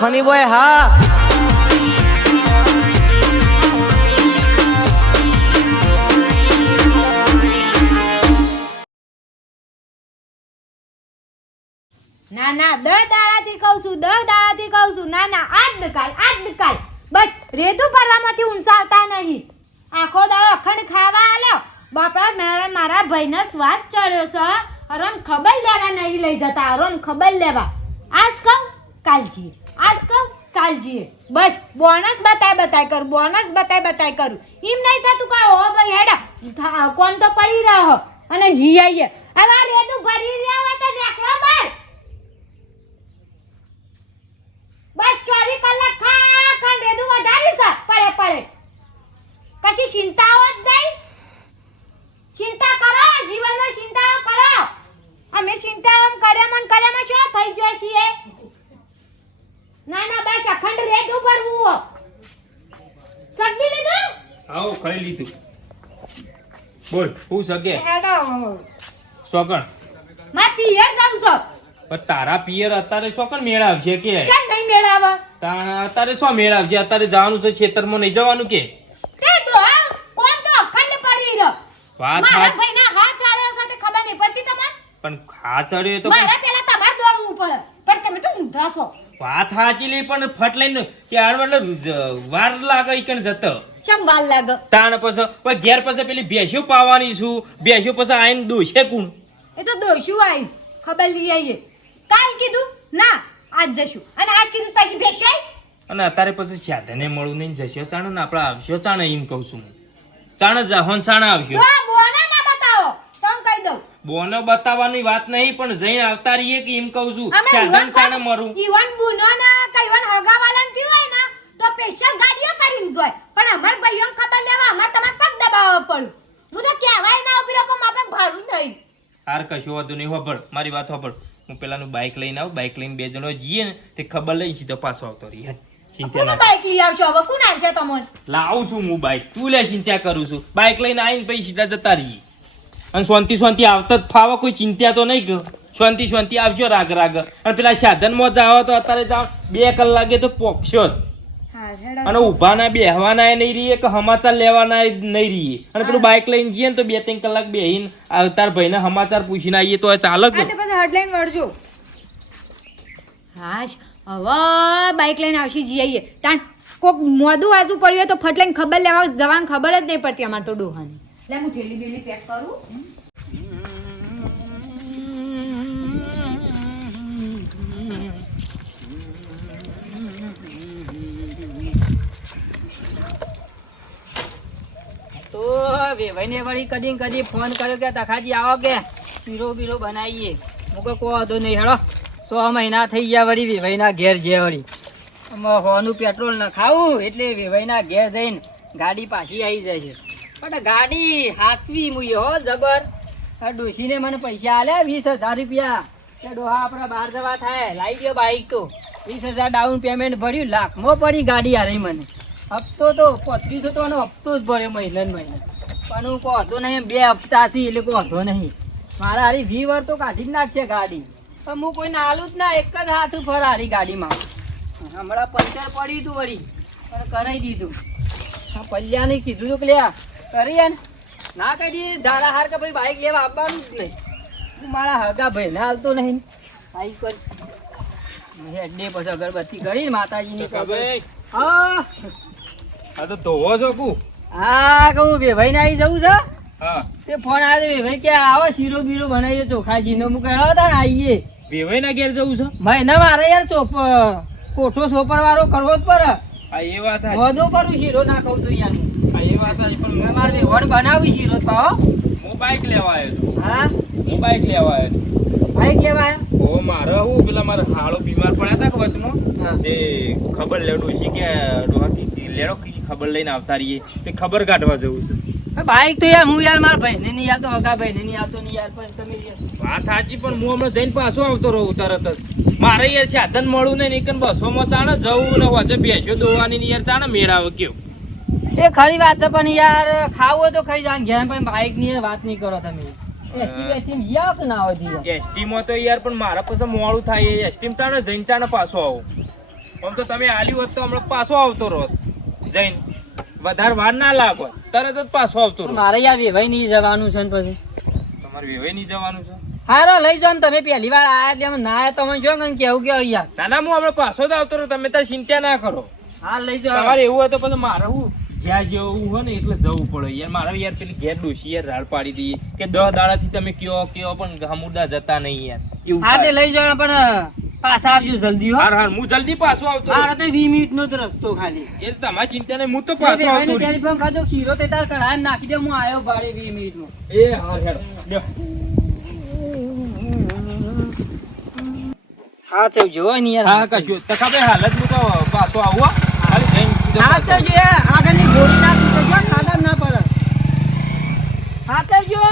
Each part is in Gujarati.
ફની બોય હા ના ના 10 દાડાથી કહું છું 10 દાડાથી કહું છું ના ના આજ કાલ બસ રેતુ પરવામાંથી ઊંસા આવતા નહીં આખો દાડો અખંડ ખાવા આલ્યો બાપડા મારા ભાઈને શ્વાસ ચડ્યો છે અરમ ખબર લેવા નહીં લઈ જતા અરમ ખબર લેવા આજ કહું કાલ જીએ બસ બોનસ બતાય કરું એમ નહીં થતું કે ઓ ભાઈ હેડા કોણ તો પડી રહ્યો અને જી આઈએ હવે આ રેતુ ભરી રહ્યા હોય તો નેકળો બસ 24 કલાક ખા રેદુ વધારી છે પડે કશી ચિંતાઓ જ નહીં ચિંતા કરો જીવનમાં ચિંતાઓ કરો અમે ચિંતાઓ કર્યામાં શું થઈ ગયો છીએ ના બસ અખંડ રેત ઉપરવું સગી લીધું આવો ખાઈ લીધું બોલ હું સગે હેડો સોકણ માં પિયર જાઉં છું પણ તારા પિયર અત્યારે સોકણ મેળ આવશે કે કેમ નહીં મેળાવા અત્યારે શું મેળ આવશે અત્યારે જવાનું છે ખેતરમાં નહીં જવાનું કે તે ડોહા કોણ તો અખંડ પડી રહ્યો વાત મારા ભાઈના હાથ ચાળ્યો સાથે ખબર નહીં પડતી તમને પણ ખા ચડ્યો તો મારા પેલા તમાર દોડવું પડે પણ તમે તો ઊંધા છો વાત સાચી લે પણ ફટ લઈને ત્યાર મતલબ વાર લાગે ઈકણ જતો ચમ વાર લાગે તાણ પછી ઘેર પછી પેલી ભેંસો પાવાની છું ભેંસો પછી આઈને દોશે કોણ એ તો દોશું આઈ ખબર લઈ આઈએ કાલ કીધું ના આજ જશું અને આજ કીધું પછી ભેંસાઈ અને અત્યારે પછી સાધને મળું નહીં જશો ચાણ ને આપણે આવશો ચાણ એમ કહું છું ચાણ જાહોન ચાણ આવશો બોના ના બતાવો તમ કહી દઉં બોનો બતાવવાની વાત નહીં પણ જઈને આવતા રહીએ કે એમ કહું છું સાધન ચાણ મરું ઈવન બુનો ના કઈવન હગાવાલાન થી હોય ને તો સ્પેશિયલ ગાડીઓ કરીને જોય પણ અમાર ભાઈઓને ખબર લેવા અમાર તમાર પગ દબાવવા પડું હું તો કહેવાય ના ઉભી રહો પણ માપે ભાડું નહીં હાર કશું વાંધો નહીં હોબળ મારી વાત હોબળ હું પેલાનું બાઇક લઈને આવું બાઇક લઈને બે જણો જઈએ ને તે ખબર લઈ સીધો પાછો આવતો રહીએ ચિંતા ના બાઈક લઈ આવશો હવે કોણ આવશે તમને લાવું છું હું બાઇક તું લે ચિંતા કરું છું બાઇક લઈને આવીને પછી સીધા જતા રહીએ અને શાંતિ આવતા જ ફાવો કોઈ ચિંતા તો નહીં ગયો શાંતિ આવજો રાગ અને પેલા સાધનમાં જાઓ તો અત્યારે જાઓ 2 કલાકે તો પોક્ષો જ અને ઊભાના બેહવાના નહીં રહીએ કે સમાચાર લેવાના નહીં રહીએ અને પેલું બાઇક લઈને જઈએ ને તો 2-3 કલાક બેહીને તાર ભાઈને સમાચાર પૂછીને આવીએ તો ચાલે કે પછી હટલાઈન વળજો હાજ હવે બાઇક લઈને આવશી જઈ આવીએ તાણ કોક મોદું વાજુ પડ્યું હોય તો ફટ લઈને ખબર લેવા જવાની ખબર જ નહીં પડતી અમારે તો ડોહાની લે હું થેલી બેલી પેક કરું તો વેવાઈને વળી કદી ફોન કર્યો કે તખાજી આવો કે બીરો બનાવીએ મૂકો કોઈ વાંધો નહીં હેડો 100 મહિના થઈ ગયા વળી વેવાઈના ઘેર જે વળી હોનું પેટ્રોલ ન ખાવું એટલે વેવાઈના ઘેર જઈને ગાડી પાછી આવી જાય છે પણ ગાડી હાચવી મુઈએ હો જબર ડોશીને મને પૈસા આલ્યા 20,000 રૂપિયા કે ડોહા આપણા બહાર જવા થાય લાવી દો બાઈક તો 20,000 ડાઉન પેમેન્ટ ભર્યું લાખમાં પડી ગાડી હારી મને હપ્તો તો 3500 તો હપ્તો જ ભર્યો મહિને પણ હું કહો નહીં 2 હપ્તા છે એટલે કહો નહીં મારા હારી 20 વાર તો કાઢી જ નાખશે ગાડી પણ હું કોઈને હાલું જ ના એક જ હાથ ઉપર હારી ગાડીમાં હમણાં પંચર પડ્યું હતું વળી પણ કરાવી દીધું હા પલ્યાને કીધું હતું કે લ્યા કરીએ ને ના કરી ધારા હાર કે ભાઈ બાઈક લેવા આવવાનું જ નહીં હું મારા હગા ભાઈને હાલતો નહીં બાઈક પર હેડે પછી અગરબત્તી કરી માતાજીની હા આ તો ધોવો છો કુ હા કહું વેભાઈ ને આવી જવું છે હા તે ફોન આવ્યો વેભાઈ કે આવો શીરો બીરો બનાવીએ ચોખાજીનો હું કહેલો હતા ને આવીએ વેવાઈ ના ઘેર જવું છે ભાઈ ના મારે યાર કોઠો સોપર વાળો કરવો જ પડે આ એ વાત વધુ કરું શીરો ના કહું છું યાર આ એ વાત પણ મારે વેવડ બનાવી શીરો પાવો હું બાઇક લેવા આવ્યો હા હું બાઇક લેવા આવ્યો બાઈક લેવા આવ્યો ઓ મારે હું પેલા મારા હાળો બીમાર પડ્યા હતા કે વચમાં તે ખબર લેડું છે કે ડોહાથી લેડો ખબર લઈને આવતા રહીએ તે ખબર કાઢવા જવું છે બાઈક તો યાર હું યાર મારા ભાઈને નહીં આવતો હગા ભાઈને નહીં આવતો નહીં યાર પણ તમે વાત સાચી પણ હું હમણાં જઈને પાછો આવતો રહું તરત જ મારે યાર સાધન મળવું નહીં નીકળ બસોમાં ચાણે જવું ને વચ્ચે બેસ્યો દોવાની યાર ચાણે મેળાવે કેવું એ ખરી વાત છે પણ યાર ખાવું હોય તો ખાઈ જાય ઘેર પણ બાઈક ની વાત નહીં કરો તમે એસટી માં તો યાર પણ મારા પાસે મોડું થાય એસટી ચાણે જઈને ચાણે પાછો આવું આમ તો તમે આલ્યું હોત તો હમણાં પાછો આવતો રહો જઈને વધારે વાર ના લાગો તરત જ પાછો આવતો રહો. મારે યાર વેવાઈ નહીં જવાનું છે ને પછી તમારે વેવાઈ નહીં જવાનું છે? હારો લઈ જાઓ ને તમે પહેલી વાર આયા એટલે અમે ના આયા તમે જો ને કેવું કે યાર ના ના હું હમણાં પાછો જ આવતો રહો તમે તારી ચિંતા ના કરો. હા લઈ જાઓ તમારે એવું હોય તો પછી મારે હું જ્યાં જેવું હોય ને એટલે જવું પડે યાર. મારે યાર પેલી ઘેર ડોશી યાર રાડ પાડી દઈએ કે 10 દાડાથી તમે કયો પણ હમુદા જતા નહીં યાર એવું હા તે થાય. લઈ જાઓ પણ પાછા આવજો જલ્દી હો. હાર હાર હું જલ્દી પાછો આવતો રહું. હારો તો 20 મિનિટનો જ રસ્તો ખાલી એ તમારી ચિંતા નહીં હું તો પાછો આવતો રહું. ટેલિફોન ખાધો ખીરો તે તાર કઢાય નાખી દે હું આવ્યો ભાડે 20 મિનિટમાં. એ હાર હેડ લ્યો. હા ચાલ જો ને યાર હા કશું તખાભાઈ હાલત હું તો પાછો આવું હો. ખાલી જઈને સીધો હા પાછો ચાલ જો આગળની ગોળી નાખી દેજો ખાડા ના પડે. હા ચાલ જો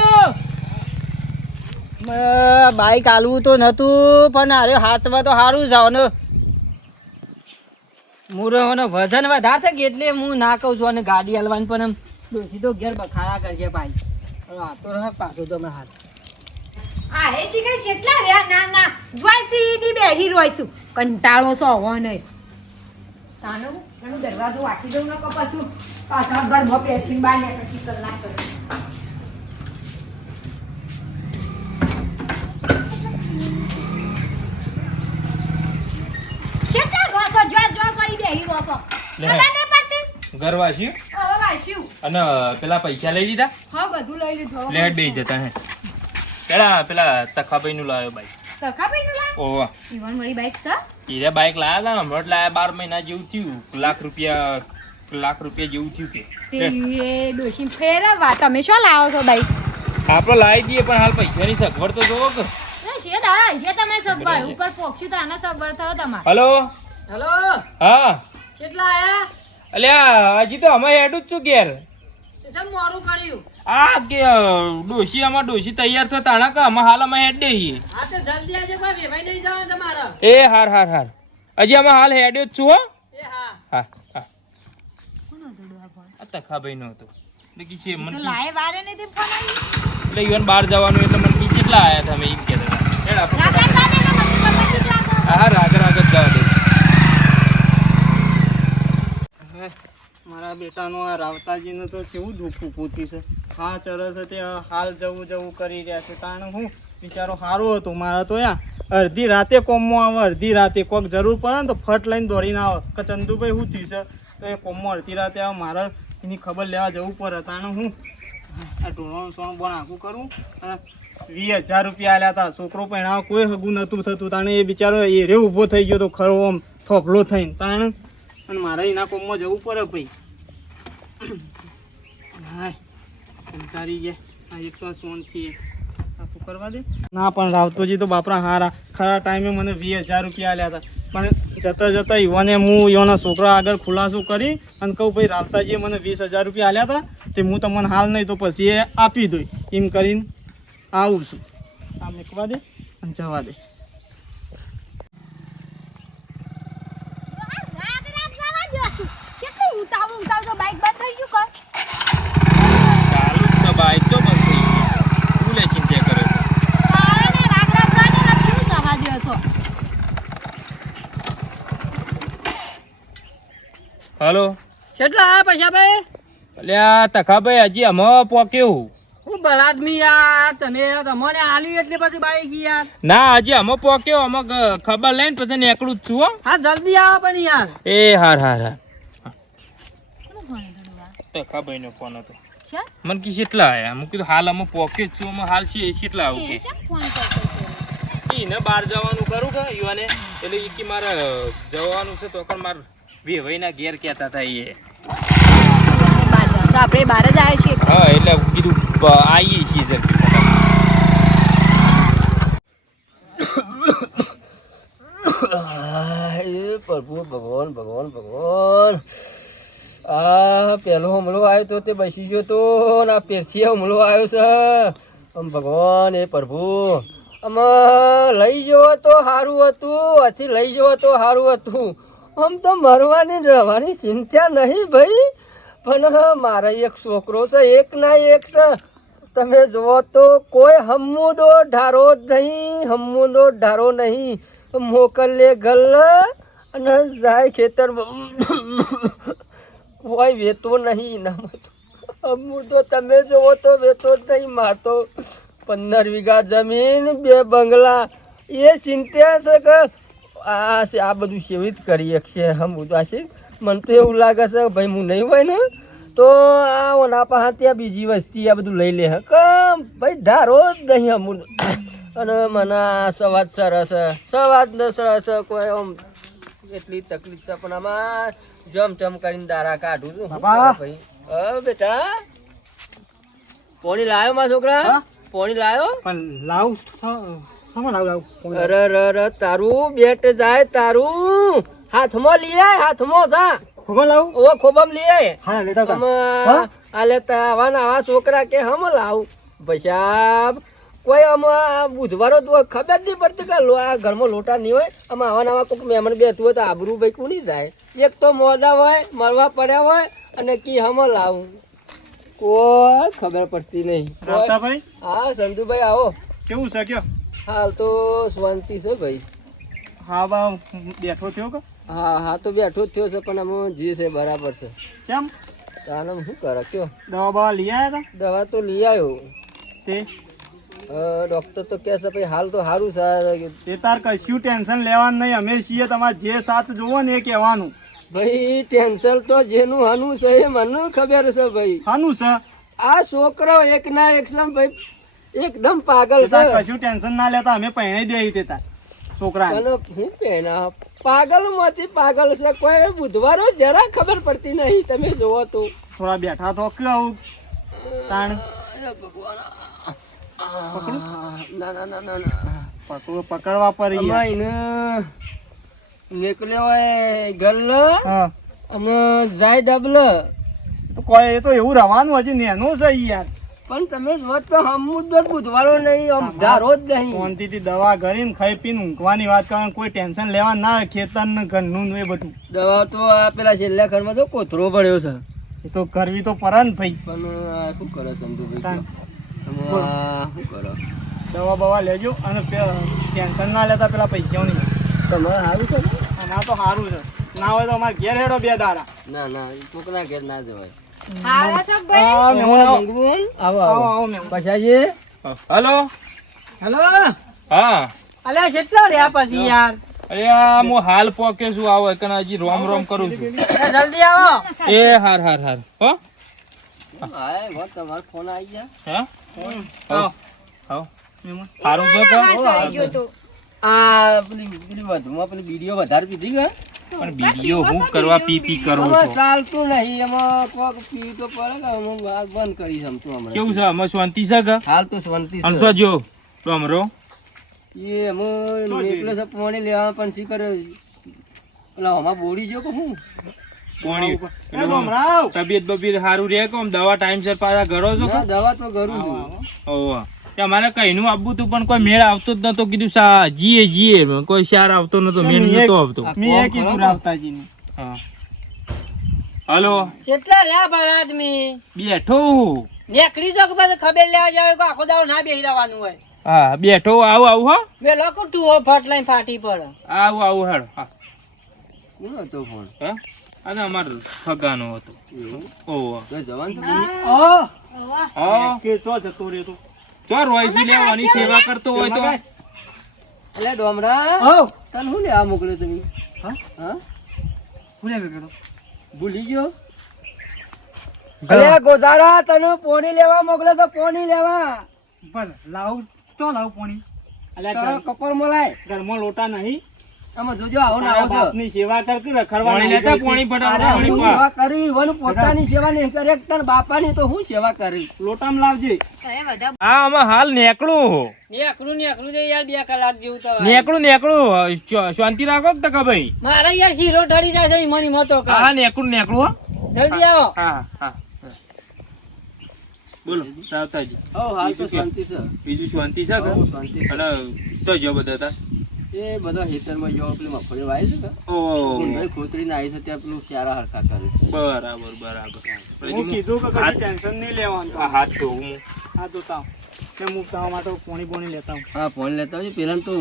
બાઈક આલવું તો નતું પણ અરે હાથમાં તો સારું જાવ ને મુરવાનો વજન વધારે છે કે એટલે હું ના કહું છું અને ગાડી હાલવાની પણ એમ સીધો ઘેર બખાડા કરશે ભાઈ આ તો રહે પાછો તમે હાથ આ હે શીખર કેટલા રહ્યા ના ના જોઈ સીધી બેહી રોઈશું કંટાળો છો હોવો નહીં તાનો એનો દરવાજો વાકી દઉં ન કપાસું પાછા ઘરમાં પેશીન બાર ને પછી કલાક કરે કેટલા રોસો જો ઈ બેહી રોસો લે. ખબર નહીં પડતી ઘરવાસી હવે વાસ્યું અને પેલા પૈસા લઈ લીધા હા બધું લઈ લીધું લેટ બે જતા હે પેલા તખાભાઈ નું લાવ્યો બાઈક. તખા પૈનું લાવ ઓવા ઈવન મારી બાઈક સર હીરે બાઈક લાયા હતા હમણાં જ લાયા 12 મહિના જેવું થયું લાખ રૂપિયા જેવું થયું કે તે એ ડોશી ફેરવા તમે શું લાવો છો બાઈક આપણે લાવી દઈએ પણ હાલ પૈસાની સગવડ તો જોવો કે. છે દાડા છે તમે સગવડ ઉપર પોક્ષી તો આના સગવડ થયો તમારે હલો હેલો હા કેટલા આયા અલ્યા હજી તો અમે હેડું જ છું ઘેર. સમ મોરું કર્યું આ કે ડોશી તૈયાર થતા તાણા કે અમે હાલ અમે હેડ દઈએ. હા તો જલ્દી આવજો ભાઈ વેવાઈ નહીં જવાનું તમારે એ હાર હજી અમે હાલ હેડ્યો જ છું હો. એ હા હા આ તખાભાઈ નો હતો એટલે કે છે મને તો લાય વારે ને તે ફોન આવી એટલે ઈવન બહાર જવાનું એટલે મને કી કેટલા આયા હતા અમે એમ કહેતા હતા. હેડ આપણે રાગા કાને ને મને તો પછી લાગો હા રાગ જ જવા દે. મારા બેટાનો આ રાવતાજીનું તો કેવું દુઃખ પૂછ્યું છે. હા ચરસ તે હાલ જવું કરી રહ્યા છે કારણ હું બિચારો સારું હતું. મારા તો યા અડધી રાતે કોમમાં આવે અડધી રાતે કોઈક જરૂર પડે ને તો ફટ લઈને દોડીને આવે કે ચંદુભાઈ શું થયું છે તો એ કોમમાં અડધી રાતે આવે મારે એની ખબર લેવા જવું પડે. તાણે હું આ ઢોળણ સોણ બોણ આખું કરું અને 20,000 રૂપિયા આલ્યા હતા. છોકરો પહેણાવ કોઈ હગું નહોતું થતું. તાણે એ બિચારો એ રે ઊભો થઈ ગયો તો ખરો આમ થોપલો થઈને તાણે અને મારે એના કોમમાં જવું પડે ભાઈ. હા કંટાળી ગયા આ એક તો સોનથી આખું કરવા દે ના પણ રાવતોજી તો બાપરા હારા ખરા ટાઈમે મને 20,000 રૂપિયા આલ્યા હતા પણ જતા યુવાને હું યુવાના છોકરા આગળ ખુલાસો કરી અને કહું ભાઈ રાવતાજીએ મને 20,000 રૂપિયા આલ્યા હતા તે હું તમને હાલ નહીં તો પછી એ આપી દઉં એમ કરીને આવું છું. આ મૂકવા દે અને જવા દે. રાગ જવા દો કેટલું ઉતાવ બાઈક બંધ થઈ ગયું ચાલુ જ છે બાઈક તો બંધ થઈ ગઈ. તું લે ચિંતા કરે છે. તારે ને રાગ જવા દે શું જવા દો છો હલો કેટલા આયા પૈસા ભાઈ અલ્યા તખાભાઈ હજી અમે પોક્યું. હું બલાદમી યાર તમે તમને આલી એટલે પછી બાઈક યાર ના હજી અમે પોક્યો અમે ખબર લઈને પછી નીકળું જ છું હો. હા જલ્દી આવો પણ યાર એ હાર તખાભાઈ નો ફોન હતો છે મને કી કેટલા આયા હું કીધું હાલ અમે પોક્યો જ છું અમે હાલ છે કેટલા આવું કે ફોન કરતો એને બહાર જવાનું કરું કે યુવાને એટલે એ કે મારે જવાનું છે તો પણ મારે વેવાઈના ઘેર કહેતા હતા એ બહાર જાઓ તો આપણે બહાર જ આવે છીએ હા એટલે કીધું આવીએ છીએ જલ્દી પ્રભુ ભગવાન આ પેલો હુમલો આવ્યો તો તે બેસી ગયો તો ને આ પેરસી હુમલો આવ્યો છે આમ ભગવાન એ પ્રભુ આમાં લઈ જવો તો સારું હતું આથી લઈ જવો તો સારું હતું આમ તો મરવાની રહેવાની ચિંતા નહીં ભાઈ પણ મારા એક છોકરો છે એક ના એક છે તમે જુઓ તો કોઈ હમ્મુદો ઢારો નહીં મોકલે ગલ અને જાય ખેતરમાં હોય વેતો નહીં એનામાં તો અમુક તો તમે જોવો તો વેતો જ નહીં. મારતો 15 વીઘા જમીન 2 બંગલા એ ચિંતા છે કે આ બધું સેવી જ કરી શકશે હમ ઉદાસી. મને તો એવું લાગે છે ભાઈ હું નહીં હોય ને તો આ ઓના પાસે ત્યાં બીજી વસ્તી આ બધું લઈ લે કે ભાઈ ધારો જ નહીં અમૂલ. અને મને આ સવાદ સરસ સવાદ ન સરસ કોઈ આમ એટલી તકલીફ છે પણ આમાં જમ કરીને દારા કાઢું છું. ભાઈ બેટા પોણી લાવ્યો મારા છોકરા? પોણી લાવ્યો? પણ લાવ લાવ અરે તારું બેટ જાય તારું હાથમાં લઈ આય. હાથમાં જા ખબર લાવ ઓ ખોબમ લઈ આય. હા લેતા આ લેતા આવા છોકરા કે હમ લાવ ભાઈ કોઈ આમાં બુધવારો તો ખબર નહીં પડતી કે આ ઘરમાં લોટા નહીં હોય. આમાં આવા નવા કોઈક મહેમાન બેઠું હોય તો આબરૂ ભાઈ કોની જાય. એક તો મોડા હોય મરવા પડ્યા હોય અને કી હમ લાવું કોઈ ખબર પડતી નહીં. રાવતાભાઈ હા સંજુભાઈ આવો. કેવું છે કયો? હાલ તો શાંતિ છે ભાઈ. હા બા બેઠો થયો કે? હા તો બેઠો જ થયો છે પણ આમાં જે છે બરાબર છે. કેમ તાને શું કરે કયો? દવા બવા લઈ આવ્યા દવા તો લઈ આવ્યો. તે ડોક્ટર તો કહે છે ભાઈ હાલ તો સારું છે. તે તાર કશું ટેન્શન લેવાનું નહીં. અમે છીએ તમારે જે સાથ જોવો ને એ કહેવાનું. ભાઈ ટેન્શન તો જેનું હાનું છે એ મને ખબર છે ભાઈ. હાનું છે આ છોકરો એક ના એક છે ભાઈ એકદમ પાગલ તે તાર છે. કશું ટેન્શન ના લેતા અમે પહેણી દે તે તાર છોકરા અને હું પેના પાગલ માંથી પાગલ છે. કોઈ બુધવારો જરા ખબર પડતી નહીં. તમે જોવો તો થોડા બેઠા તો કે આવું તાણ પકડવા પડી આમાં એને નીકળ્યો હોય ગલ્લ હા અને જાય ડબલ. તો કોઈ એ તો એવું રવાનું હજી નેનું છે યાર. પણ તમે જો તો હમું જ બુધવારો નહીં આમ ધારો જ નહીં. શાંતિથી દવા કરીને ખાઈ પીને ઊંઘવાની વાત કરવાની. કોઈ ટેન્શન લેવા ના હોય. ખેતર ને ઘરનું ને એ બધું દવા તો આ પેલા છેલ્લા ઘરમાં તો કોથરો પડ્યો છે એ તો કરવી તો પડે ને ભાઈ. પણ આ શું કરે સંતુભાઈ તાન. શું કરો? દવા બવા લેજો અને ટેન્શન ના લેતા પેલા પૈસાઓની. તમારે સારું છે ને? અમારે તો સારું છે. ના હોય તો અમારે ઘેર હેડો 2 દાડા. ના છોકરા ઘેર ના જવાય. હારા છો ભાઈ? હા, મહેમાન આવો. મંગવું? આવો આવો આવો આવો મહેમાન. પછાજી હલો હેલો હા અલ્યા કેટલા રહ્યા પછી યાર અરે આ હું હાલ પોકે છું. આવો એકને હજી રોમ કરું છું. જલ્દી આવો. એ હાર હો હાય વાત તમારો ફોન આવી ગયા. હા આવો. આવો મહેમાન. સારું છે કે? હા, આવી ગયો તો. આ પેલી વધુમાં પેલી વિડીયો વધારે પીધી ગયા. પણ બીડીઓ હું કરવા પી કરું આમાં છું. ચાલતું નહીં. એમાં કોક પી તો પડે કે હું વાર બંધ કરી સમતું હમણાં. કેવું છે અમે શાંતિ છે કે? હાલ તો શાંતિ છે. અનસો જો તો અમરો એ હું એટલે છે પાણી લેવા પણ શી કરે ઓલા આમાં બોડી ગયો કે હું કોણી એ ડોમરાવ. તબિયત બબિયત સારું રહે કે આમ દવા ટાઈમસર પાછા ઘરો છો કે? ના, દવા તો કરું છું. ઓહો અમારે કઈનું આપવું હતું પણ કોઈ મેળ આવતો જ નતો. કીધું જીએ કોઈ શાર આવતો નતો, મેળ નતો આવતો. મેં એ કીધું રાવતાજીને. હા હલો કેટલા રહ્યા ભાઈ આદમી બેઠો નીકળી જાવ કે પછી ખબર લેવા જાવ કે આખો દાડો ના બેહી રહેવાનું હોય. હા બેઠો આવું હો મેં લોકો ટુઓ ફટ લઈને ફાટી પડે. આવું હેડો હા કોનો હતો ફોન? હે અને અમાર ફગાનો હતો. એવું? ઓહો તો જવાન છે? ઓહ હા કે તો જતો રહ્યો તો. ચોર હોય છે લેવાની સેવા કરતો હોય તો એટલે ડોમરા આવો. તને શું લેવા મોકલ્યો તમે? હા ભૂલ્યા મેં કીધું. ભૂલી ગયો? અરે ગોዛરા તને પોણી લેવા મોકલ્યો તો પોણી લેવા પણ લાવું તો લાવું પાણી. અલ્યા તારા કપર મલાય ઘરમાં લોટા નહીં. આમાં જોજો આવો ને તારા આવો છો. બાપની સેવા કર કે રખડવા પાણી નહીં લેતા જઈશી. પાણી અરે ફટાફટ હું પાણી સેવા કરી ઈવન પોતાની સેવા નહીં કરે તને બાપાની તો હું સેવા કરી. લોટામાં લાવજે. એ બધા હા આમાં હાલ નેકળું નીકળું છે યાર 2 કલાક જેવું તો નેકળું શાંતિ રાખો કે તકા ભાઈ. મારે યાર શીરો ઠરી જાય છે મની મતો કર. હા નેકળું હો. જલ્દી આવો. હા બોલો રાવતાજી હો હાલ તો શાંતિ છે. બીજું શાંતિ છે કે? હો, શાંતિ છે. અને તો જો બધા હતા એ બધા હેતરમાં જો પેલી મગફળી વાવી છે કે ઓહો ગુંદરી ખોતરીને આવી છે ત્યાં પેલું ચારા હરખા કરે છે. બરાબર હું કીધું કે કશું ટેન્શન નહીં લેવાનું. હાથ ધોવું હા તો તાવ. કે હું તમારા માટે પોણી બોણી લેતા આવું. હા ફોન લેતા હોય પેલા તો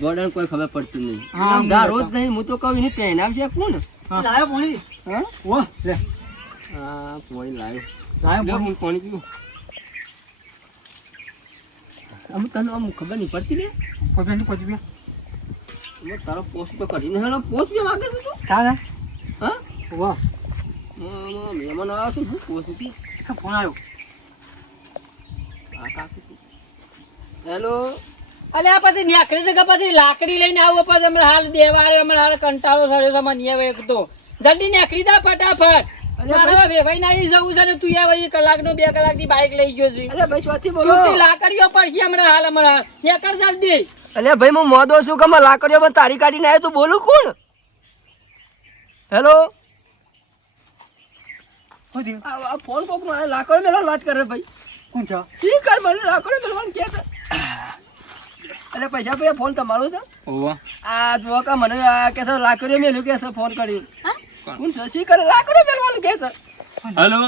ગોડાને કોઈ ખબર પડતી નહીં. હા, હું દારૂ જ લેતા. નહીં હું તો કહું એને પહેનાવ છે કોણ? લાયો પોણી. હા ઓ લે હા પોણી લાવ્યો. લાયો લે પોણી. હું પાણી પીવું. આમ તને આમ ખબર નહીં પડતી ને પછી અમે તારો પોસ્ટ તો કરીને હેલો પોસ્ટ બી માગે છે તું? ચાલે હા વાહ મહેમાન આવ્યા છે શું પોસ્ટ બી? ફોન આવ્યો. હા કાકી હેલો અલે આ પછી નેકડી છે કે પછી લાકડી લઈને આવું પછી હમણાં હાલ દેવારે હમણાં હાલ કંટાળો થયો છે મને હવે એક તો જલ્દી નેકડી દા ફટાફટ. મારે વેવાઈ ના ઈ જવું છે ને તું યાર વળી કલાકનો 2 કલાકની બાઇક લઈ ગયો છે. અલે ભાઈ શોથી બોલો? છૂટી લાકડીઓ પડશે હમણાં નેકર જલ્દી. અલે ભાઈ હું મોદો છું કે લાકડીઓ પણ તારી કાઢીને આવ્યો તું બોલું કોણ? હેલો આ ફોન કોક માં લાકડો મેળવાની વાત કરે ભાઈ. કોણ છે? શી કર મને લાકડો મેળવાનું કે છે? અરે પૈસા ભાઈ ફોન તમારો છે? આ જો કે મને આ કે છે લાકડીઓ મેલ્યું કે છે ફોન કર્યું. કોણ છે? શી કરે લાકડીઓ મેળવાનું કે છે? હલો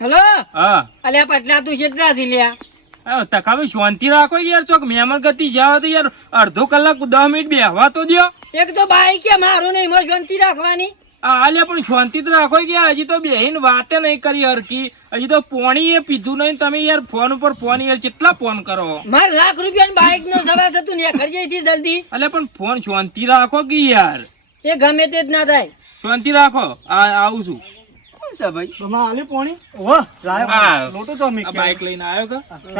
હેલો હા અલ્યા પટલા તું કેટલા છે લ્યા? તકાવે શાંતિ રાખો યાર, ચોક મહેમાન ગતિ જાવ તો યાર અડધો કલાક 10 મિનિટ બેહવા તો દ્યો. એક તો બાઈક કે મારું નહીં એમાં શાંતિ રાખવાની. આલ્યા પણ શાંતિ તો રાખો કે યાર, હજી તો બેહીને વાતે નહીં કરી હરકી, હજી તો પોણી એ પીધું નહીં. તમે યાર ફોન ઉપર ફોન યાર કેટલા ફોન કરો? મારે ₹1,00,000 બાઈક નો સવાલ છે તું નેકર જઈથી જલ્દી. અલ્યા પણ ફોન શાંતિ રાખો કે યાર, એ ગમે તે જ ના થાય. શાંતિ રાખો. આવું છું. કોણ છે ભાઈ? તમારે આલે પોણી. વાહ લાયો હા. લોટો તો અમે આ બાઈક લઈને આવ્યો કે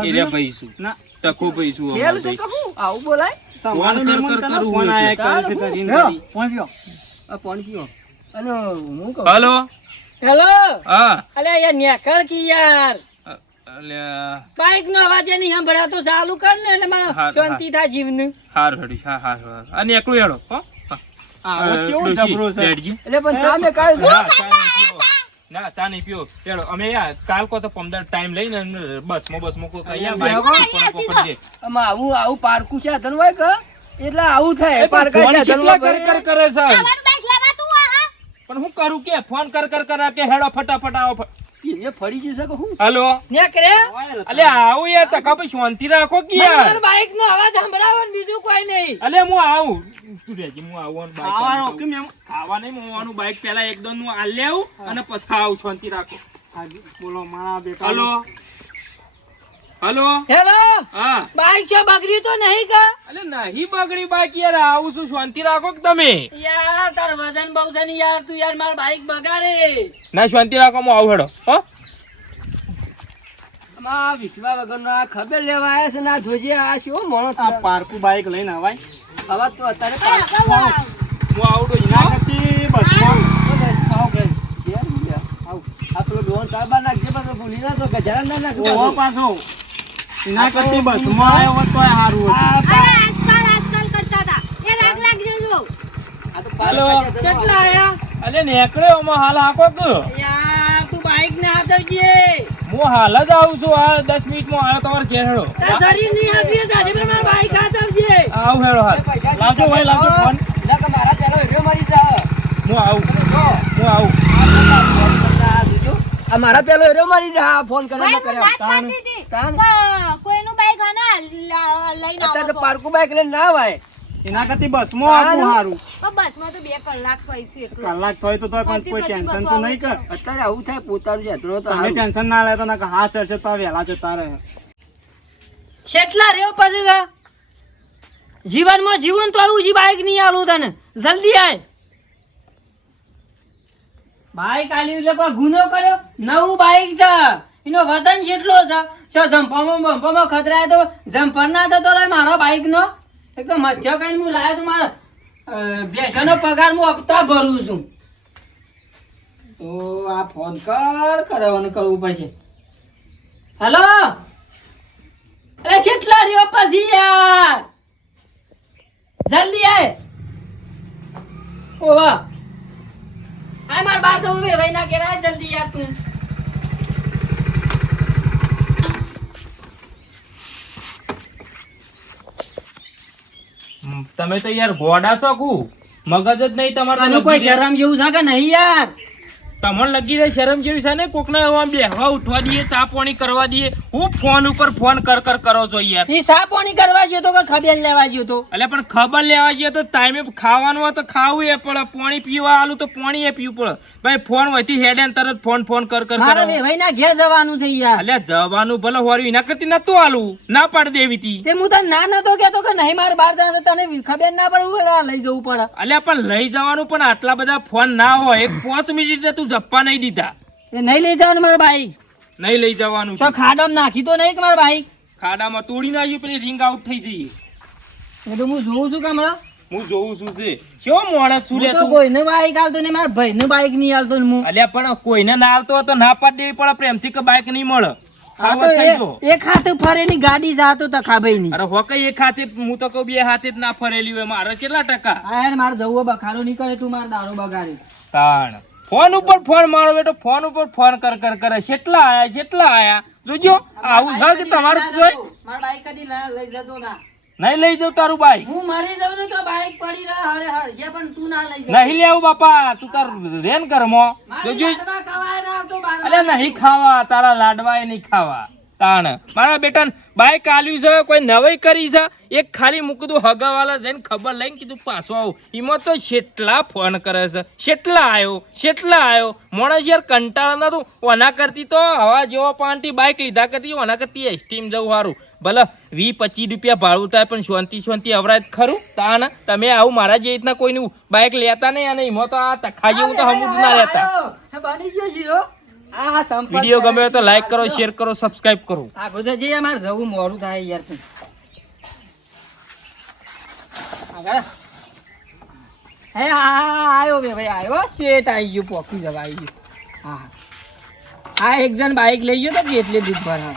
એરિયા ભાઈ છું, ના ટકો ભાઈ છું. ખેલ છે કે હું આવું બોલાય? તમારો ફોન કર મહેમાન કર તને કરવું ફોન હોય આયા કરે છે કરીને કરી. પોણ પીઓ આ પોણ પીઓ અને હું કહું હલો હેલો હા અલ્યા યાર નેકર કી યાર અલ્યા બાઈક નો અવાજ નહીં સંભળાતો ચાલુ કર ને એટલે મને હા, શાંતિ થાય જીવનું. હારું હેડી. હા હા હા અને એકલું હેડો હો. આવો કેવો જબરો છે. બેઠજી. એટલે પણ સામે કાંઈ ના, ચા નહીં પીવો. ના ચા નહીં પીવો. હેડો અમે યાર કાલ કો તો 15 ટાઈમ લઈને બસમાં કોઈ કઈ યાર બાઈક પકડીએ. આમાં આવું પારકું છે ધન હોય કે એટલે આવું થાય એ પણ પારકા ફોન છે કેટલા કર ધન કરે છે? તમારું બાઈક લેવાતું આ પણ હું કરું કે ફોન કર કે હેડો ફટાફટ આવો. એ ફરી ગયું છે કે હું હલો નેકરે અલે આવું યાર તકા પછી શાંતિ રાખો કે યાર. બાઈક નો અવાજ સંભળાવો ને બીજું કોઈ નહીં. અલે હું આવું, તું રહેજે, હું આવું અને બાઈક ખાવાનો આવું. કે મેમ ખાવા નહીં, હું આવાનું બાઈક પહેલા એકદમ નું આલ લેવું અને પછી આવું. શાંતિ રાખો. બોલો મારા બેટા. હલો હલો હેલો હા બાઈક છે બગડી તો નહીં કા? અલે નહીં બગડી બાઈક યાર, આવું છું. શાંતિ રાખો કે તમે. યાર તાર વજન બહુ છે ને યાર તું યાર માર બાઈક બગાડે. ના શાંતિ રાખો, હું આવું હેડો હો. આમાં વિશ્વા વગરનો આ ખબર લેવા આવ્યા છે ને આ જોજે આ શું માણસ આ છે. પારકુ બાઈક લઈને આવાય. અવાજ તો અત્યારે હું આવું તો ના કરતી બસમાં આવો કે આ પેલો ડોન સાહેબ નાખજે પાછો ભૂલી ના તો ગજારા ના નાખજો ઓહો પાછો. પાછો એના કરતી બસમાં આવ્યો હોત તોય સારું હતું. આ અરે આજકાલ કરતા હતા એ રાખજો જો આ તો હલો. પારકા છે ધન કેટલા આયા? અલે નેકળે ઓમાં હાલ આખો કે યાર તું બાઈક ને હાથવજે. હું હાલ જ આવું છું. આ 10 મિનિટમાં આવ્યો તમારે ઘેર હેડો. તાર શરીર ની હાથવી જાજે પણ માર બાઈક હાથવજે. આવું હેડો હાલ. પૈસા લાવજો ભાઈ, લાવજો ફોન. ના કે મારા પેલો હીરો મરી જા હું આવું, જો હું આવું. આ મારા પેલો હીરો મરી જા ફોન કરે ભાઈ ન હું કરે વાત કરતી હતી તાણ. કોઈનું બાઈક આના લઈને અત્યારે આવો તો પારકું બાઈક લઈને ના આવાય. એના કરતી બસમાં આવવું સારું. છો બસમાં તો 2 કલાક પૈસી એટલું કલાક થાય તો તોય પણ કોઈ ટેન્શન તો નહીં કર. અત્યારે આવું થાય પોતાનું છે તો તમે હારું. ટેન્શન ના લેતા ના કે હા ચડશે તો વહેલા જતા રહે. કેટલા રેવ પછી કા? જીવનમાં જીવન તો આવું જી બાઈક નહીં આલું તને જલ્દી આય. બાઈક આલ્યું એટલે કોઈ ગુનો કર્યો? નવું બાઈક છે એનો વજન કેટલો છે? જો જમ્પરમાં ખતરાય તો જમ્પર ના થતો રહે મારો બાઈક નો. એક તો મધ્ય કઈ હું લાવ્યો તો મારો બેસવાનો પગાર હું હપ્તા ભરું છું. તો આ ફોન કરવાનું કરવું પડશે. હેલો અરે કેટલા રહ્યો પછી યાર જલ્દી આય. ઓવા આય માર બાર તો ઉભે ભાઈ ના કેરા જલ્દી યાર તું. તમે તો યાર ગોડા છો કુ, મગજ જ નહીં તમારે. તને કોઈ શરમ જેવું છે કે નહીં યાર? તમને લગી જાય શરમ જેવી છે ને કોકને આમ બેહવા ઉઠવા દઈએ ચા પાણી કરવા દઈએ હું ફોન ઉપર ફોન કરો છો યાર ઈ સા પાણી કરવા ગયો તો કે ખબર લેવા ગયો તો એટલે પણ ખબર લેવા જઈએ તો ટાઈમે ખાવાનું હોય તો ખાવું એ પડે પાણી પીવા આલું તો પાણી એ પીવું પડે ભાઈ ફોન હોયથી હેડે ને તરત ફોન કર મારે વેવાઈના ઘેર જવાનું છે યાર. એટલે જવાનું ભલે હોર્યું એના કરતી નતું આલું ના પાડી દેવી તી તે હું તને ના નતો કહેતો કે નહીં મારે બહાર જવાનું છે, તને ખબર ના પડે હું લઈ જવું પડે. એટલે પણ લઈ જવાનું પણ આટલા બધા ફોન ના હોય 5 મિનિટ તું જપ્પા નહીં દીધા એ નહીં લઈ જવાનું મારે બાઈક નહીં લઈ જવાનું તો ખાડામાં નાખી તો નહીં કે મારે બાઈક. ખાડામાં તોડી નાખ્યું પેલી રિંગ આઉટ થઈ જઈએ એ તો હું જોઉં છું કે હમણાં હું જોઉં છું તે કેવો મોણસ છું લે હું તો તું કોઈને બાઈક આલતો નહીં, મારા ભાઈને બાઈક નહીં આલતો ને હું. અલ્યા પણ કોઈને ના આવતો હોય તો ના પાડી દેવી પડે પ્રેમથી કે બાઈક નહીં મળે આ તો એક હાથે ફરેલી ગાડી જાતો તખાભાઈની. અરે હો કઈ એક હાથે હું તો કહું બે હાથે જ ના ફરેલી હોય મારે કેટલા ટકા આ યાર મારે જવું બખારો નહીં કરે તું મારે દારૂ બગાડી. તાણ ફોન ઉપર ફોન મારો બેટો ફોન ઉપર ફોન કરે કેટલા આયા જોજો આવું છે કે તમારું જોઈ મારા બાઈક કદી લઈ જતો ના. નહીં લઈ જાઉં તારું બાઈક હું મરી જાઉં ને તો બાઈક પડી રહે હળે હળશે પણ તું ના લઈ જા. નહીં લેવું બાપા તું તાર રેન કરમો મારે જોજો લાડવા ખવાય ના આવતો બાર. અલે નહીં ખાવા તારા લાડવા એ નહીં ખાવા તાણ મારા બેટાને બાઈક આલ્યું છે કોઈ નવાઈ કરી છે એક ખાલી મૂકી દઉં હગાવાલા જઈને ખબર લઈને કીધું પાછો આવું એમાં તો કેટલા ફોન કરે છે કેટલા આવ્યો માણસ યાર કંટાળા ના તું ઓના કરતી તો હવા જેવો પાનથી બાઈક લીધા કરતી ઓના કરતી એસટીમ જવું સારું ભલે 20-25 રૂપિયા ભાડું થાય પણ શાંતિ અવરાય ખરું તાણ તમે આવું મારા જે રીતના કોઈનું બાઈક લેતા નહીં અને એમાં તો આ તખા જેવું તો હમું જ ના લેતા બની ગયો જીરો. આ સંપર્ક વિડીયો ગમે તો લાઈક કરો શેર કરો સબસ્ક્રાઇબ કરો આ ગોધા જઈએ મારે જવું મોડું થાય યાર તું. આગળ. હે આયો બે ભાઈ આયો શેટ આવી ગયો પોકી જવા આવી ગયો. હા એક જણ બાઈક લઈ ગયો તો એટલે દૂધ ભરા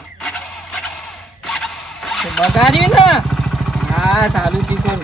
બગાડ્યું ને. હા સારું તું કરું